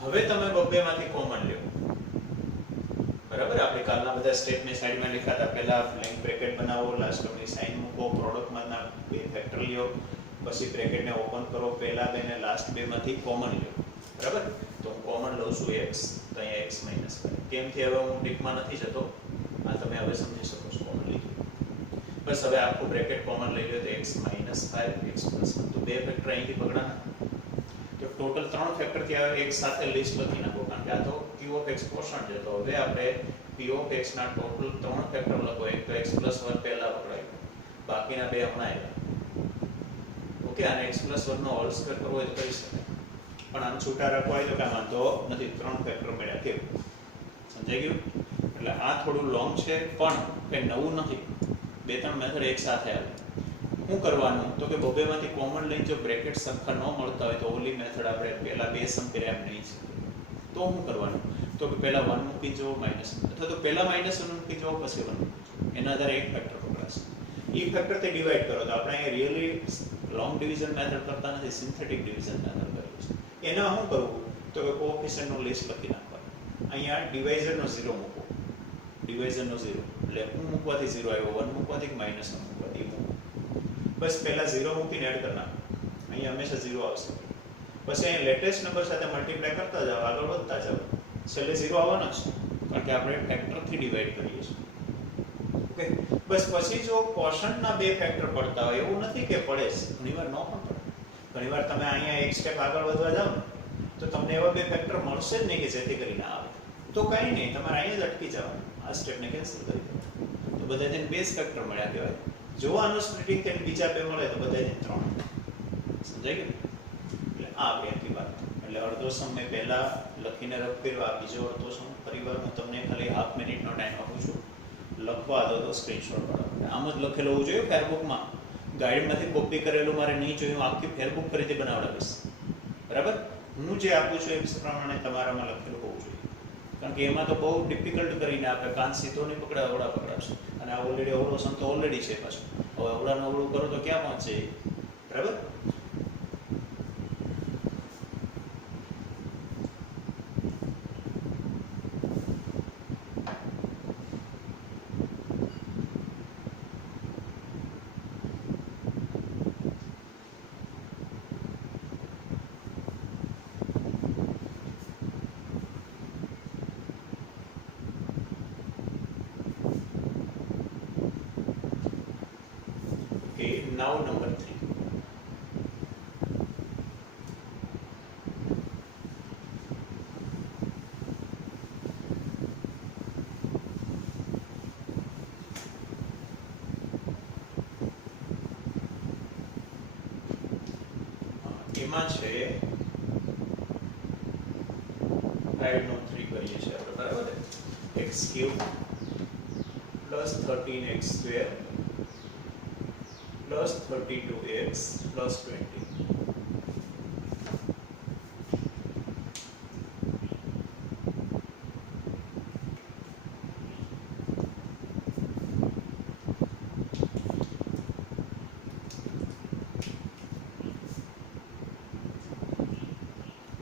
હવે તમે બબ્બેમાંથી કોમન લ્યો. બરાબર. આપણે કાલના બધા સ્ટેપની સાઈડમાં લખ્યા હતા. પહેલા બ્લેન્ક બ્રેકેટ બનાવો, લાસ્ટ ટર્મની સાઇન મૂકો, પ્રોડક્ટમાંના બે ફેક્ટર લ્યો, પછી બ્રેકેટને ઓપન કરો, પહેલા બે ને લાસ્ટ બે માંથી કોમન લ્યો. બરાબર. તો હું કોમન લઉં છું x, તો અહીંયા x - કેમથી હવે હું ડીપમાં નથી જતો, આ તમે હવે સમજી શકો છો. કોમન લીધું, બસ. હવે આખું બ્રેકેટ કોમન લઈ લો તો x - 5 x + 1. તો બે ફેક્ટર અહીંથી પકડાના. તો ટોટલ 3 ફેક્ટર ત્યાં એક સાથે લિસ્ટ લખી નાખો, કારણ કે આ તો q ઓફ x કોન્સ્ટન્ટ છે. તો હવે આપણે p ઓફ x ના ટોટલ 3 ફેક્ટર લખો. એક તો x + 1 પહેલા પકડાયું, બાકીના બે હમણાં આવ્યા. ઓકે. આને x + 1 નો હોલ સ્ક્વેર કરવો હોય તો કરી શકાય, પણ આમ છૂટા રાખવા હોય તો કામ વાંધો નથી. 3 ફેક્ટર મળ્યા કેવું સમજાઈ ગયું? એટલે આ થોડું લોંગ છે, પણ કંઈ નવું નથી. 2-3 મેથડ એક સાથે આવે. શું કરવાનું તો કે બબ્બેમાંથી કોમન લઈને જો બ્રેકેટ સરખા ન મળતા હોય તો ઓલી મેથડ આપણે પહેલા બે સમ કર્યા એમ નહીં છે. તો શું કરવાનું તો કે પહેલા 1 મૂકી જો માઇનસ, અથવા તો પહેલા -1 મૂકી જો પછી 1 મૂકી જો. એના આધારે એક ફેક્ટર પકડાશે. એ ફેક્ટરથી ડિવાઈડ કરો. તો આપણે અહીંયા રિયલી લોંગ ડિવિઝન મેથડ કરતા નથી, સિન્થેટિક ડિવિઝન મેથડ કરીએ છીએ. એના શું કરવું તો કે કોએફિશિયન્ટનો લિસ્ટ લખી નાખવાનું. અહીંયા ડિવાઇઝરનો 0 મૂકો. ડિવાઇઝરનો 0 એટલે હું મૂકવાથી 0 આવ્યો, 1 મૂકવાથી કે -1 મૂકવાથી મૂકો. બસ પહેલા 0 મૂકીને એડ કરી નાખો. અહીંયા હંમેશા 0 આવશે. પછી અહીંયા લેટેસ્ટ નંબર સાથે મલ્ટીપ્લાય કરતા જાઓ, આગળ વધતા જાઓ. છેલ્લે 0 આવવાનો છે, કારણ કે આપણે ફેક્ટરથી ડિવાઈડ કરીએ છીએ. ઓકે. બસ પછી જો કોશન્ટના બે ફેક્ટર પડતા હોય, એવું નથી કે પડે છે, ઘણીવાર ન પણ પડે. ઘણીવાર તમે અહીંયા એક સ્ટેપ આગળ વધવા જાઓ ને તો તમને એવા બે ફેક્ટર મળશે જ નહીં કે જેથી કરીને આવે. તો કંઈ નહીં, તમારે અહીંયા જ અટકી જવાનું. આ સ્ટેપને કેન્સલ કરી દો તો બધાને બે જ ફેક્ટર મળ્યા કહેવાય. જો આનું સ્પ્લિટિંગ થઈને બીજા બે મળે તો બધાને 3. સમજાઈ ગયું? એટલે આ બે આખી વાત. એટલે અડધો સમ મેં પહેલા લખીને રફ કર્યો. આ બીજો અડધો સમ ફરીવાર હું તમને ખાલી ½ મિનિટનો ટાઈમ આપું છું. લખવા દો તો સ્ક્રીનશોટ પાડો. આમ જ લખેલું હોવું જોઈએ. ફેરબુકમાં ગાઈડમાંથી કોપી કરેલું મારે નહીં જોયું. આખી ફેરબુક ફરીથી બનાવડાવીશ. બરાબર. હું જે આપું છું એ પ્રમાણે તમારામાં લખેલું હોવું જોઈએ, કારણ કે એમાં તો બહુ ડિફિકલ્ટ કરીને આપણે કાન સીધો નહીં પકડાવે, અવળા પકડાવશે. અને આ ઓલરેડી અવળો સમ તો ઓલરેડી છે પાછું. હવે અવળાનું અવળું કરો તો ક્યાં પહોંચે? બરાબર. Now number 3. એમાં છે 5 નો 3 કરીએ છીએ આપણે. બરાબર. x³ + 13x² plus 32x plus 20.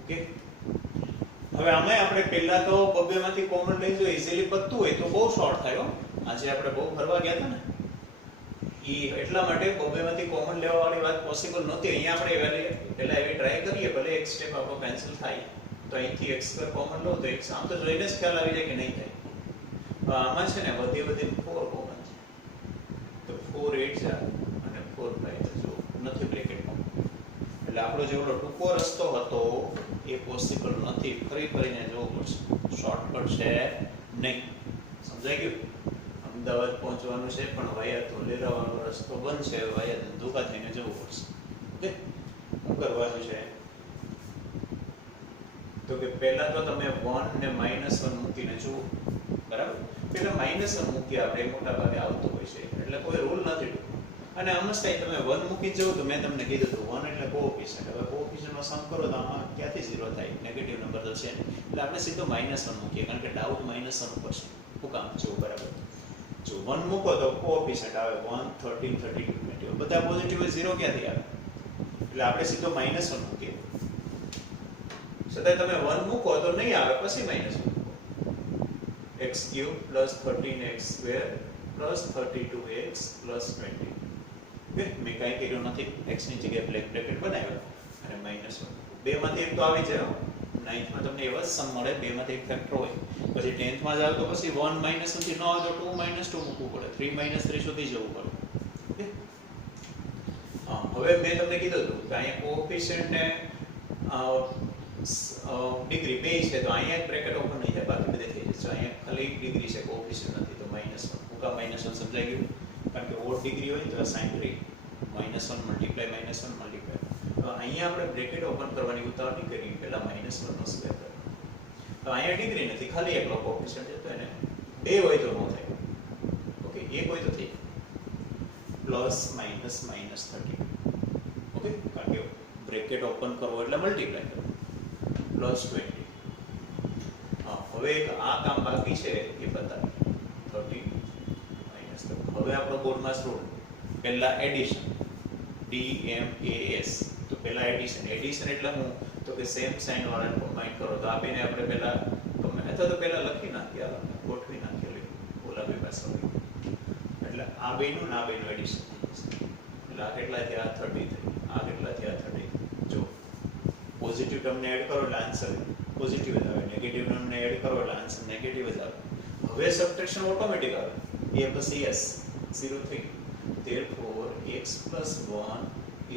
Okay, હવે આમાં આપણે પહેલા તો બબ્બેમાંથી કોમન લઈ જો ઈઝીલી પતતું હોય તો બહુ શોર્ટ થાય હો. આજે આપણે બહુ ફરવા ગયા હતા ને એટલા માટે બબ્બેમાંથી કોમન લેવા વાળી વાત પોસિબલ નહોતી. અહીંયા આપણે પહેલા એવી ટ્રાય કરીએ, ભલે એક સ્ટેપ આપણો કેન્સલ થાય તો અહીંથી x2 કોમન લો તો x આમ તો જોઈને જ ખ્યાલ આવી જાય કે નહીં થાય. આમાં છે ને વધીને 4 કોમન છે તો 4 8 જા અને 4 5 જો નથી બ્રેકેટમાં, એટલે આપણો જેવડો ટૂંકો રસ્તો હતો એ પોસિબલ નથી. ફરીને જોવું પડશે, શોર્ટકટ છે નહીં. સમજાઈ ગયું? અમદાવાદ પહોંચવાનું છે પણ વાયા ધોલેરા વાળો રસ્તો બંધ છે, વાયા ધંધુકા થઈને જવું પડશે. ઓકે, શું કરવાનું છે તો કે પહેલા તો તમે 1 ને -1 મૂકીને જુઓ. બરાબર, પહેલા -1 મૂકી આપણે મોટા ભાગે આવતું હોય છે એટલે કોઈ રૂલ નથી. અને અમસ્તા તમે 1 મૂકી જવું તો મેં તમને કીધું હતું 1 એટલે કોએફિશિયન્ટ. હવે કોએફિશિયન્ટનો સમ કરો તો આમાં ક્યાંથી 0 થાય? નેગેટિવ નંબર તો છે ને, એટલે આપણે સીધો -1 મૂકીએ કારણ કે ડાઉટ -1 ઉપર છે. શું કામ છે? બરાબર, જો 1 મૂકો તો કોએફિશિયન્ટ આવે 1 13 32 20, બધા પોઝિટિવ હોય 0 ક્યાંથી આવે? એટલે આપણે સીધો -1 મૂકીએ. છતાં તમે 1 મૂકો તો નહીં આવે, પછી -1 x³ + 13x² + 32x + 20. ઓકે, મેં કાંઈ કર્યું નથી, x ની જગ્યાએ બ્રેકેટ બનાવ્યો અને -1. બેમાંથી એક તો આવી જાય. 9th માં તમને એવા જ સમ મળે, બેમાંથી એક ફેક્ટર હોય. પછી 10th માં જાવ તો પછી 1 - સુધી ન આવે તો 2 - 2 મૂકવું પડે, 3 - 3 સુધી જવું પડે. ઓકે, હવે મેં તમને કીધું હતું કે અહીંયા કોએફિશિયન્ટ ને ડિગ્રી બે છે તો અહીંયા એક બ્રેકેટ ઓપન નહીં થાય, બાકી બધે થઈ જશે. અહીંયા ખાલી ડિગ્રી છે, કોએફિશિયન્ટ નથી તો -1. ઉકા -1 સમજાઈ ગયું? કારણ કે ઓડ ડિગ્રી હોય તો sin -1 -1 તો અહીંયા આપણે બ્રેકેટ ઓપન કરવાની ઉતાવળ નહીં કરી, પહેલા -1 નો સ્ક્વેર કરો. તો અહીંયા ડિગ્રી નથી, ખાલી એકલો કોએફિશિયન્ટ છે તો એને બે હોય તો ન થાય. ઓકે, એક હોય તો થઈ પ્લસ માઇનસ -30. ઓકે, કારણ કે બ્રેકેટ ઓપન કરવો એટલે મલ્ટીપ્લાય કરવો +20. હવે એક આ કામ બાકી છે એ બતાવી 30 - હવે આપણો બોર્ડમાં રૂલ પહેલા એડિશન DMAS. તો પહેલા એડિશન એટલે હું તો કે સેમ સાઇન વાળાને કમ્બાઈન કરો તો આપીને આપણે પહેલા અથવા તો પહેલા લખી નાખીએ, ગોઠવી નાખીએ ઓલા બે પાસે. એટલે આ બેનું ના બેનું એડિશન એટલે આ કેટલા થયા? 33. આ કેટલા થયા? 33. જો પોઝિટિવ ટર્મને એડ કરો એટલે આન્સર પોઝિટિવ જ આવે, નેગેટિવ ટર્મને એડ કરો એટલે આન્સર નેગેટિવ જ આવે. હવે સબટ્રેક્શન ઓટોમેટિક આવે, a + s 0 3. therefore x + 1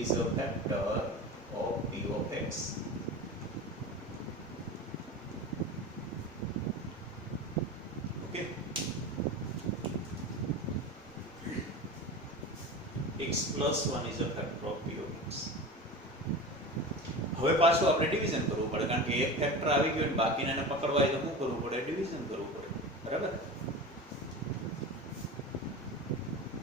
is a factor of p of x. Okay, x + 1 is a factor of p of x. હવે પાછું આપણે ડિવિઝન કરવું પડે કારણ કે એક ફેક્ટર આવી ગયો ને બાકીનાને પકડવા હોય તો શું કરવું પડે? ડિવિઝન કરવું પડે. બરાબર,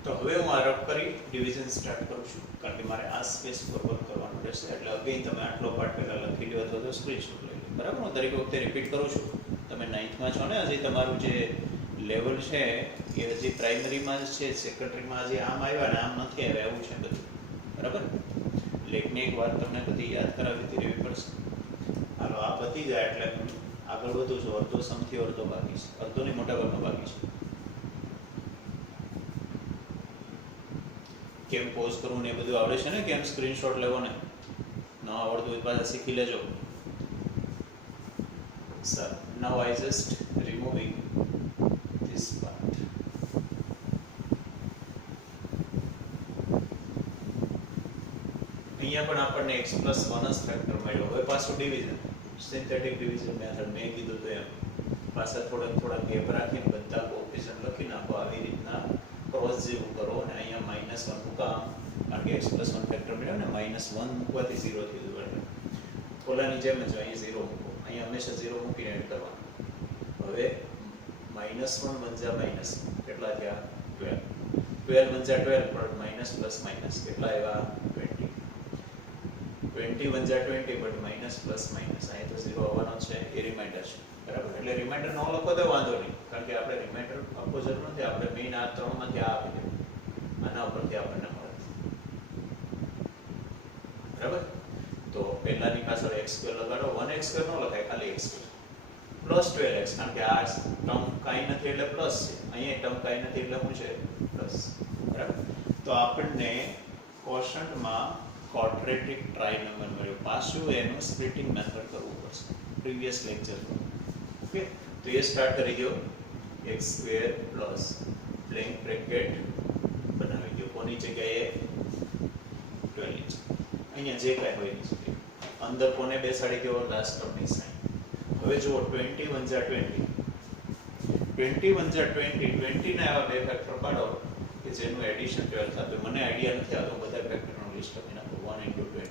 તો હવે હું આ રફ કરી ડિવિઝન સ્ટાર્ટ કરું છું કારણ કે મારે આ સ્પેસ પર વર્ક કરવાનું રહેશે. એટલે અગેન તમે આટલો પાર્ટ પહેલા લખી લો અથવા તો સ્ક્રીનશોટ લઈ લો. બરાબર, હું દરેક વખતે રિપીટ કરું છું. તમે 9th માં છો ને, હજી તમારું જે લેવલ છે એ હજી પ્રાઇમરીમાં જ છે, સેકન્ડરીમાં હજી આમ આવ્યા ને આમ નથી આવ્યા એવું છે બધું. બરાબર, એટલે એક વાત તમને બધી યાદ કરાવી રહેવી પડશે. હાલો, આ પતી જાય એટલે હું આગળ વધું છું. અડધો સમથી અડધો બાકી છે, અડધોની મોટા ભાગનો બાકી છે. કેમ પોઝ કરવું ને એ બધું આવડે છે ને, કેમ સ્ક્રીનશોટ લેવો ને, ન આવડતું હોય પાછા શીખી લેજો. Sir, now I just removing this part. અહીંયા પણ આપણને x + 1 જ ફેક્ટર મળ્યો. હવે પાછું ડિવિઝન, સિન્થેટિક ડિવિઝન મેથડ મેં કીધું તો એમ પાછા થોડા ગેપ રાખીને બધા કોએફિશિયન્ટ લખી નાખો. આવી રીતના ક્રોસ જેવું કરો અને અહીંયા -1 મૂકા કારણ કે x + 1 ફેક્ટર મળ્યો ને, -1 મૂકવાથી 0 થઈ ગયું. એટલે ઓલાની જેમ જ અહીં 0 મૂકો, અહીંયા હંમેશા 0 મૂકીને એડ કરવાનું. હવે -1 × -1 કેટલા થયા? 12 × 12 પણ માઇનસ પ્લસ માઇનસ કેટલા આવ્યા? 20. 20 × 20 બટ માઇનસ પ્લસ માઇનસ અહીં તો 0 આવવાનો છે, એ રિમાઇન્ડર છે. બરાબર, એટલે રિમાઇન્ડર ન લખો તો વાંધો નહીં કારણ કે આપણે રિમાઇન્ડર આપવો જરૂર નથી. આપણે મેઇન આ ત્રણમાંથી આ આપી દેવું, આના ઉપરથી આપણને મળે. બરાબર, તો પહેલાની પાસે પાછળ x² લગાડો 1x² નો લખાય ખાલી x² પ્લસ 12x કારણ કે આ ટર્મ કાંઈ નથી એટલે પ્લસ છે અહીંયા ટર્મ કાંઈ નથી એટલે શું છે પ્લસ બરાબર તો આપણને કોશન્ટમાં ક્વોડ્રેટિક ટ્રાઇનોમિયલ મળ્યો પાછું એનું સ્પ્લિટિંગ મેથડ કરવું પડશે પ્રીવિયસ લેક્ચર ઓકે તો એ સ્ટાર્ટ કરી દો x² પ્લસ બ્લેન્ક બ્રેકેટ બનાવી દો કોની જગ્યાએ 12 અહીંયા જે કાંઈ હોય ની જગ્યાએ અંદર કોને બેસાડી દો લાસ્ટ ટર્મની સાઈન હવે જુઓ 21 જા 20 ને આવા બે ફેક્ટર પાડો કે જેનું એડિશન 12 થાય મને આઈડિયા નથી આવતો બધા ફેક્ટરનું લિસ્ટ આપી નાખો 1 * 20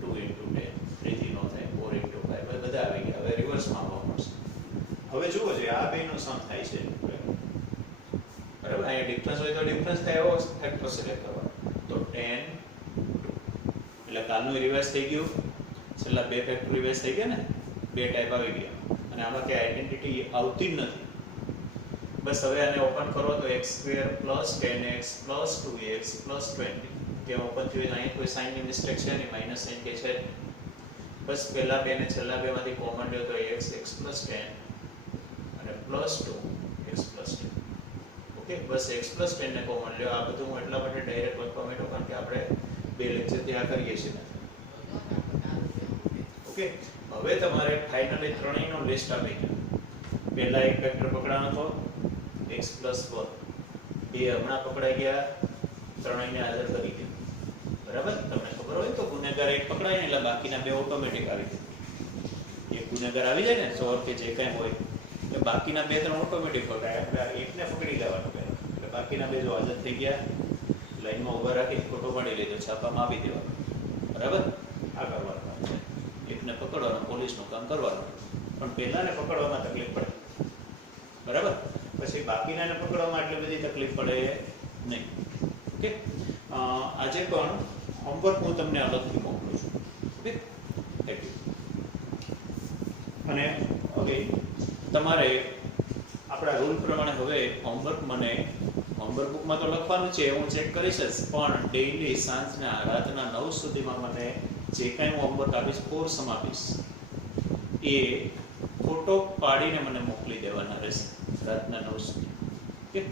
2 * 10 3 નો થાય 4 * 5 બધા આવી ગયા હવે રિવર્સમાં આવવા પડશે હવે જુઓ જે આ બેનો સમ થાય છે બરાબર અહીંયા ડિફરન્સ હોય તો ડિફરન્સ થાય એવો ફેક્ટર સિલેક્ટ કરવાનો તો 10 એટલે કાલનું રિવર્સ થઈ ગયું છેલ્લા બે ફેક્ટર રિવર્સ થઈ ગયા ને બે ટાઈપ આવી ગયા અને આમાં કે આઈડેન્ટિટી આવતી જ નથી બસ હવે આને ઓપન કરો તો x² + 10x + 2x + 20 કે ઓપન થયું અહીં કોઈ સાઇનની મિસ્ટેક છે નહીં માઈનસ સાઇન કે છે બસ પહેલા બે ને છેલ્લા બે માંથી કોમન લ્યો તો x + 10 અને +2 x + 10 ઓકે બસ x + 10 ને કોમન લ્યો આ બધું હું એટલા માટે ડાયરેક્ટ લખવા માંડ્યો કારણ કે આપણે બે લેક્ચર ત્યાં કરીએ છીએ ઓકે હવે તમારે ફાઇનલી ત્રણેયનો લિસ્ટ આપી ગયો પહેલા એક વેક્ટર પકડાનો હતો x + 4 બે હમણાં પકડાઈ ગયા ત્રણેયને હાજર કરી દીધું બરાબર તમને ખબર હોય તો ગુનેગાર એક પકડાય ને એટલે બાકીના બે ઓટોમેટિક આવી જાય એક ગુનેગાર આવી જાય ને ચોર કે જે કાંઈ હોય એટલે બાકીના બે ત્રણ ઓટોમેટિક પકડાય એટલે એકને પકડી લેવાનું પહેલા એટલે બાકીના બે જો હાજર થઈ ગયા લાઈનમાં ઊભા રાખી ફોટો પાડી લીધો છાપામાં આપી દેવાનો બરાબર આ કરવાનું એકને પકડવાનું પોલીસનું કામ કરવાનું પણ પહેલાને પકડવામાં તકલીફ પડે બરાબર પછી બાકીનાને પકડવામાં એટલી બધી તકલીફ પડે નહીં ઓકે આજે પણ હોમવર્ક હું તમને અલગથી મોકલું છું ઓકે થેન્ક યુ અને ઓકે તમારે આપણા રૂલ પ્રમાણે હવે હોમવર્ક મને હોમવર્ક બુકમાં તો લખવાનું છે હું ચેક કરીશ જ પણ ડેઈલી સાંજના રાતના 9 સુધીમાં મને જે કાંઈ હું હોમવર્ક આપીશ કોર્સ આપીશ એ ફોટો પાડીને મને મોકલી દેવાના રહેશે રાતના 9 સુધી ઓકે